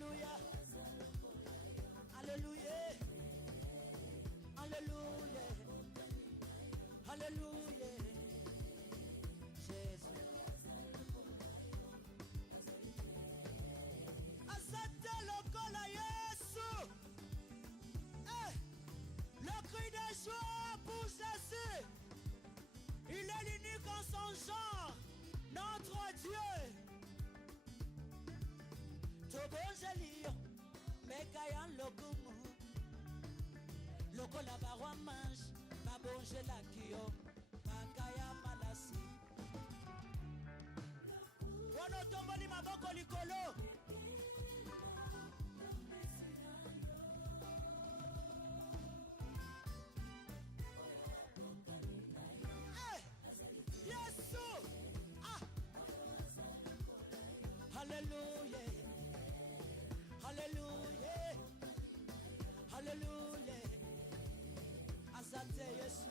Alléluia. Alléluia. Alléluia. Alléluia. Jésus. Azate lokola Yesu. Le cri de joie pour Jésus. Il est l'unique en son genre. Notre Dieu. Tobonzelio. Mekayan lokumu. Lokola barwa mange. Babonje la kio. Bakaya malasi. Wono tomboli maboko likolo. Alléluia. Alléluia. Alléluia. Azate Yesu.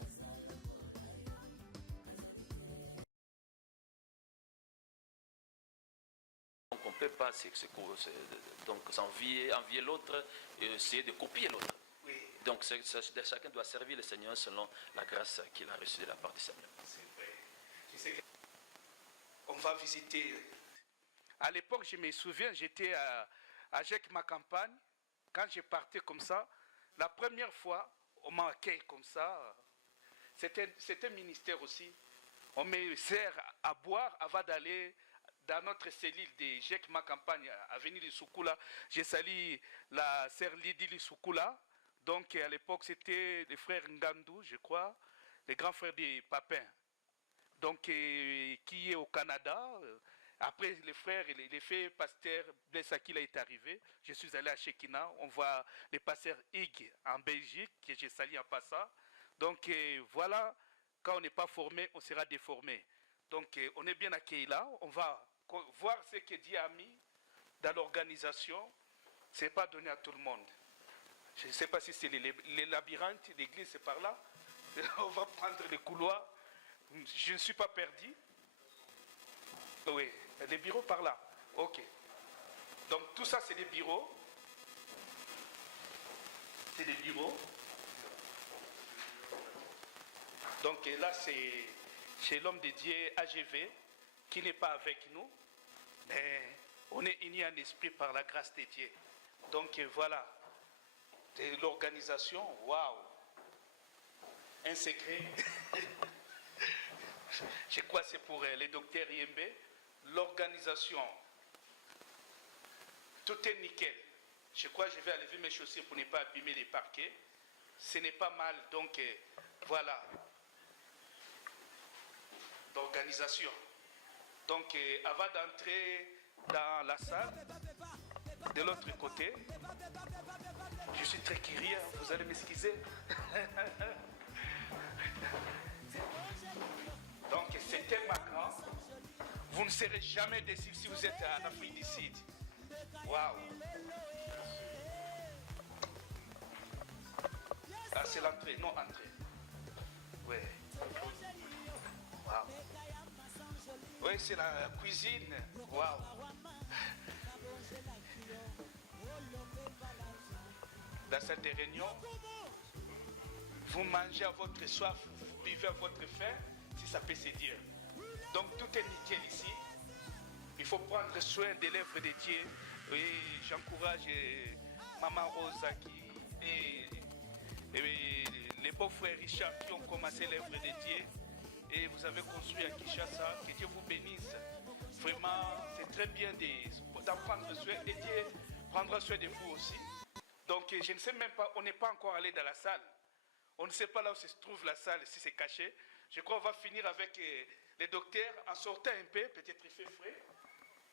Donc on ne peut pas envier l'autre et essayer de copier l'autre. Oui. Donc chacun doit servir le Seigneur selon la grâce qu'il a reçue de la part du Seigneur. C'est vrai. Je sais qu'on va visiter. À l'époque, je me souviens, j'étais à Jacques ma campagne. Quand je partais comme ça, la première fois, on m'a accueilli comme ça. C'était un ministère aussi. On me sert à boire avant d'aller dans notre cellule de Jacques ma campagne, avenue de Soukoula. J'ai sali la sœur Lydie Lisoukoula. Donc à l'époque, c'était les frères Ngandou, je crois, les grands frères des Papins. Donc qui est au Canada. Après, les frères, les faits pasteur Blaise Akila est arrivé. Je suis allé à Shekina. On voit les pasteurs Hig en Belgique, que j'ai sali en passant. Donc voilà, quand on n'est pas formé, on sera déformé. Donc on est bien accueillis là. On va voir ce que Dieu a mis dans l'organisation. Ce n'est pas donné à tout le monde. Je ne sais pas si c'est les labyrinthes, l'église c'est par là. On va prendre les couloirs. Je ne suis pas perdu. Oui, les bureaux par là. Ok. Donc tout ça c'est des bureaux. C'est des bureaux. Donc là c'est chez l'homme de Dieu AGV qui n'est pas avec nous. Mais on est unis en esprit par la grâce de Dieu. Donc voilà. L'organisation, waouh. Un secret. Je crois que c'est pour les docteurs IMB. L'organisation, tout est nickel. Je crois que je vais enlever mes chaussures pour ne pas abîmer les parquets. Ce n'est pas mal, donc voilà. L'organisation. Donc avant d'entrer dans la salle, de l'autre côté, je suis très curieux, vous allez m'excuser. Donc c'était marquant. Vous ne serez jamais déçus si vous êtes en Afrique du Sud. Waouh! Ah, c'est l'entrée, non entrée. Oui. Waouh! Oui, c'est la cuisine. Waouh! Dans cette réunion, vous mangez à votre soif, vous buvez à votre faim, si ça peut se dire. Donc tout est nickel ici. Il faut prendre soin des lèvres de Dieu. Oui, j'encourage Maman Rosa et les beaux frères Richard qui ont commencé l'œuvre de Dieu. Et vous avez construit à Kinshasa. Que Dieu vous bénisse. Vraiment, c'est très bien d'en prendre soin. Et Dieu prendra soin de vous aussi. Donc je ne sais même pas, on n'est pas encore allé dans la salle. On ne sait pas là où se trouve la salle, si c'est caché. Je crois qu'on va finir avec les docteurs en sortant un peu, peut-être il fait frais.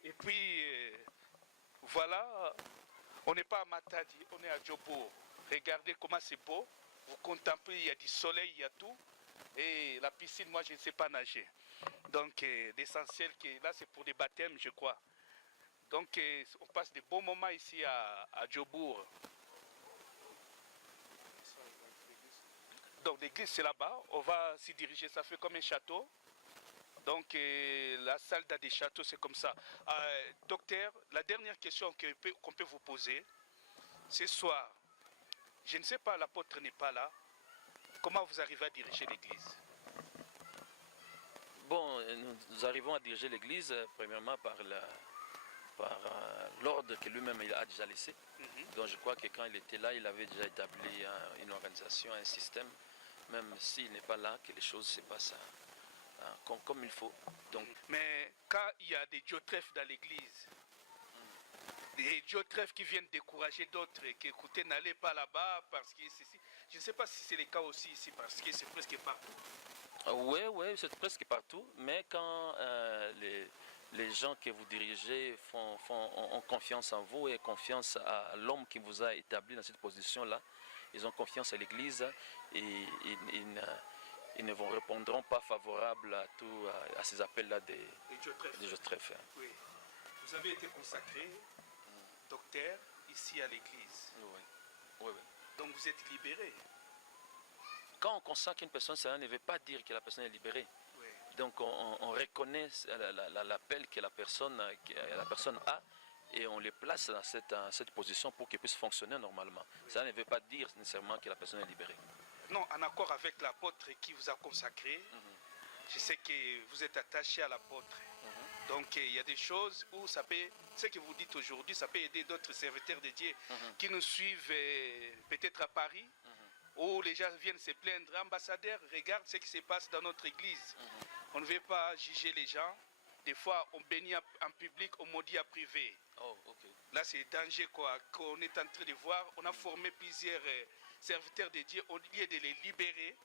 Et puis, voilà, on n'est pas à Matadi, on est à Djobour. Regardez comment c'est beau. Vous contemplez, il y a du soleil, il y a tout. Et la piscine, moi, je ne sais pas nager. Donc, l'essentiel, là, c'est pour des baptêmes, je crois. Donc, on passe des bons moments ici à Djobour. Donc l'église c'est là-bas, on va s'y diriger, ça fait comme un château. Donc, la salle des châteaux, c'est comme ça. Docteur, la dernière question qu'on peut vous poser, ce soir, je ne sais pas, l'apôtre n'est pas là. Comment vous arrivez à diriger l'église? Bon, nous arrivons à diriger l'église, premièrement par l'ordre que lui-même il a déjà laissé. Donc je crois que quand il était là, il avait déjà établi une organisation, un système, même s'il n'est pas là, que les choses se passent comme il faut. Donc, mais quand il y a des diotrephes dans l'église, des diotrephes qui viennent décourager d'autres, qui écoutez, n'allez pas là-bas parce que ceci. Je ne sais pas si c'est le cas aussi ici, parce que c'est presque partout. Oui, c'est presque partout, mais quand les gens que vous dirigez ont confiance en vous et confiance à l'homme qui vous a établi dans cette position-là, ils ont confiance à l'Église et ils ne vous répondront pas favorables à ces appels-là des diotrephes. Oui. Vous avez été consacré, docteur, ici à l'Église. Oui. Donc vous êtes libéré. Quand on consacre une personne, cela ne veut pas dire que la personne est libérée. Oui. Donc on reconnaît l'appel que la personne a et on les place dans cette position pour qu'elle puisse fonctionner normalement. Oui. Cela ne veut pas dire nécessairement que la personne est libérée. Non, en accord avec l'apôtre qui vous a consacré, je sais que vous êtes attaché à l'apôtre. Donc il y a des choses où ça peut, ce que vous dites aujourd'hui, ça peut aider d'autres serviteurs de Dieu qui nous suivent peut-être à Paris, où les gens viennent se plaindre. Ambassadeur, regarde ce qui se passe dans notre église. On ne veut pas juger les gens. Des fois, on bénit en public, on maudit en privé. Là, c'est danger qu'on est en train de voir. On a formé plusieurs serviteurs de Dieu. Au lieu de les libérer,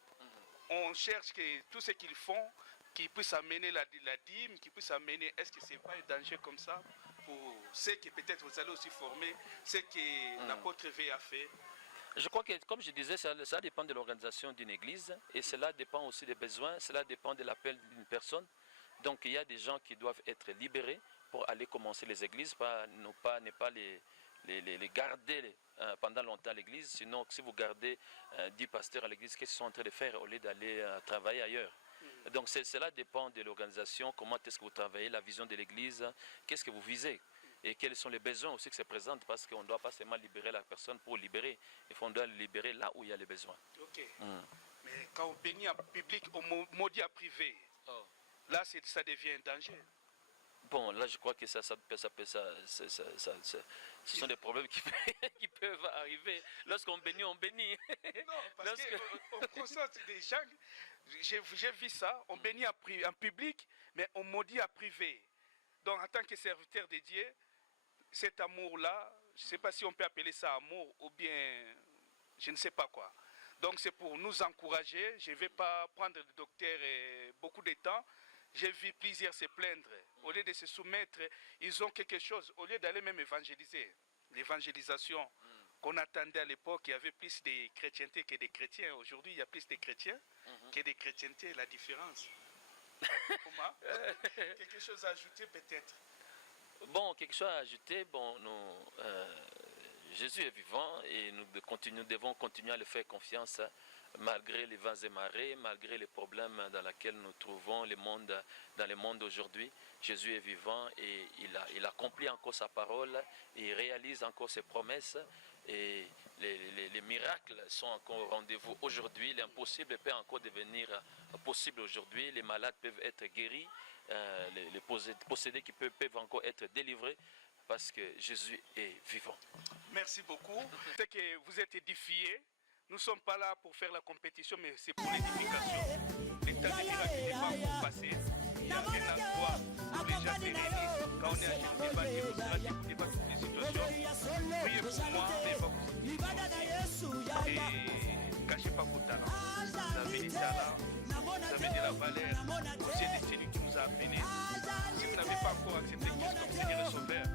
on cherche que tout ce qu'ils font, qui puisse amener la dîme, qui puisse amener, est-ce que ce n'est pas un danger comme ça pour ceux que peut-être vous allez aussi former, ce que l'apôtre V a fait? Je crois que, comme je disais, ça dépend de l'organisation d'une église et cela dépend aussi des besoins, cela dépend de l'appel d'une personne. Donc il y a des gens qui doivent être libérés pour aller commencer les églises, ne pas les garder pendant longtemps à l'église. Sinon, si vous gardez 10 pasteurs à l'église, qu'est-ce qu'ils sont en train de faire au lieu d'aller travailler ailleurs? Donc cela dépend de l'organisation, comment est-ce que vous travaillez, la vision de l'église, qu'est-ce que vous visez et quels sont les besoins aussi qui se présentent, parce qu'on ne doit pas seulement libérer la personne pour libérer, on doit le libérer là où il y a les besoins. Ok. Mais quand on bénit en public, on maudit en privé, là ça devient un danger. Bon, là je crois que ce sont des problèmes qui peuvent arriver. Lorsqu'on bénit, on bénit. Non, parce qu'on constate des gens, j'ai vu ça, on bénit en public, mais on maudit en privé. Donc en tant que serviteur de Dieu, cet amour-là, je ne sais pas si on peut appeler ça amour ou bien je ne sais pas quoi. Donc c'est pour nous encourager. Je ne vais pas prendre le docteur beaucoup de temps. J'ai vu plusieurs se plaindre. Au lieu de se soumettre, ils ont quelque chose. Au lieu d'aller même évangéliser, l'évangélisation qu'on attendait à l'époque, il y avait plus de chrétienté que des chrétiens. Aujourd'hui, il y a plus de chrétiens que des chrétientés. La différence. Comment? Quelque chose à ajouter peut-être? Bon, quelque chose à ajouter. Bon, Jésus est vivant et nous devons continuer à le faire confiance malgré les vents et marées, malgré les problèmes dans lesquels nous trouvons dans le monde aujourd'hui. Jésus est vivant et il accomplit encore sa parole, et il réalise encore ses promesses et les miracles sont encore au rendez-vous aujourd'hui. L'impossible peut encore devenir possible aujourd'hui. Les malades peuvent être guéris, les possédés qui peuvent encore être délivrés parce que Jésus est vivant. Merci beaucoup. C'est que vous êtes édifiés. Nous ne sommes pas là pour faire la compétition, mais c'est pour l'édification. L'état de miracle n'est pas encore passé. Il y a un endroit où les gens se réunissent. Quand on est à Genève, il vous sera dit pour ne pas toutes les situations. Priez pour moi, mais pas pour et cachez pas vos talents. Vous avez des talents, vous avez de la valeur. Vous êtes celui qui nous a appelés. Si vous n'avez pas encore accepté Christ comme Seigneur et Sauveur,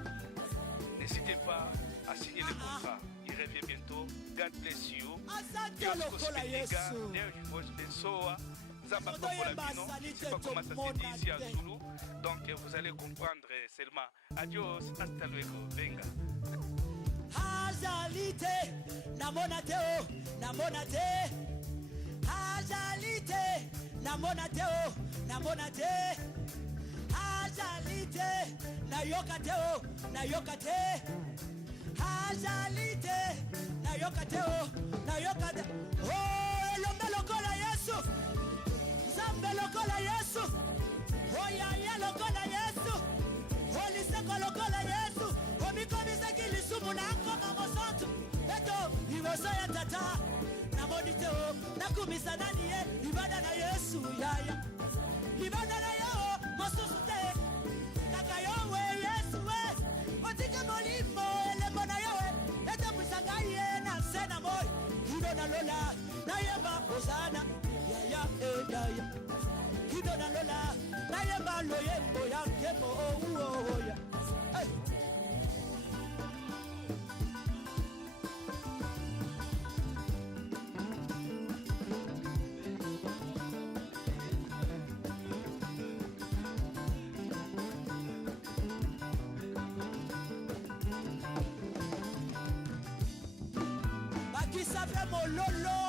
n'hésitez pas à signer le contrat. Il revient bientôt. God bless you. Dios vous bénisse. Deus vos abençoe. Zamba Kokola Bino. Je ne sais pas comment ça se dit ici à Zulu. Donc vous allez comprendre seulement. Adios. Hasta luego. Venga. Azalite, namonateo, namonate. Azalite, namonateo, namonate. Ajalite, nayokate o, nayokate. Ajalite, nayokate o, nayokate. Oh, lombe lokola Yesu. Zambe lokola Yesu. Oh, ya lokola Yesu. Holy seko lokola Yesu. Omiko misakili sumu na akoma mosantu. Eto, iwoso ya tata. Na monite o, na kumisa nani ye. Ibada na Yesu, ya. Ibada na yo, mosusu te. Kaka yo we, Yesu we. Otike molimo, elembo na yo we. Ete mwisanga ye na sena moy. Kido na lola, na yeba hosana. Ya. Kido na lola, na yeba loyembo ya kemo ya. Hey. Qui savait mon lolo.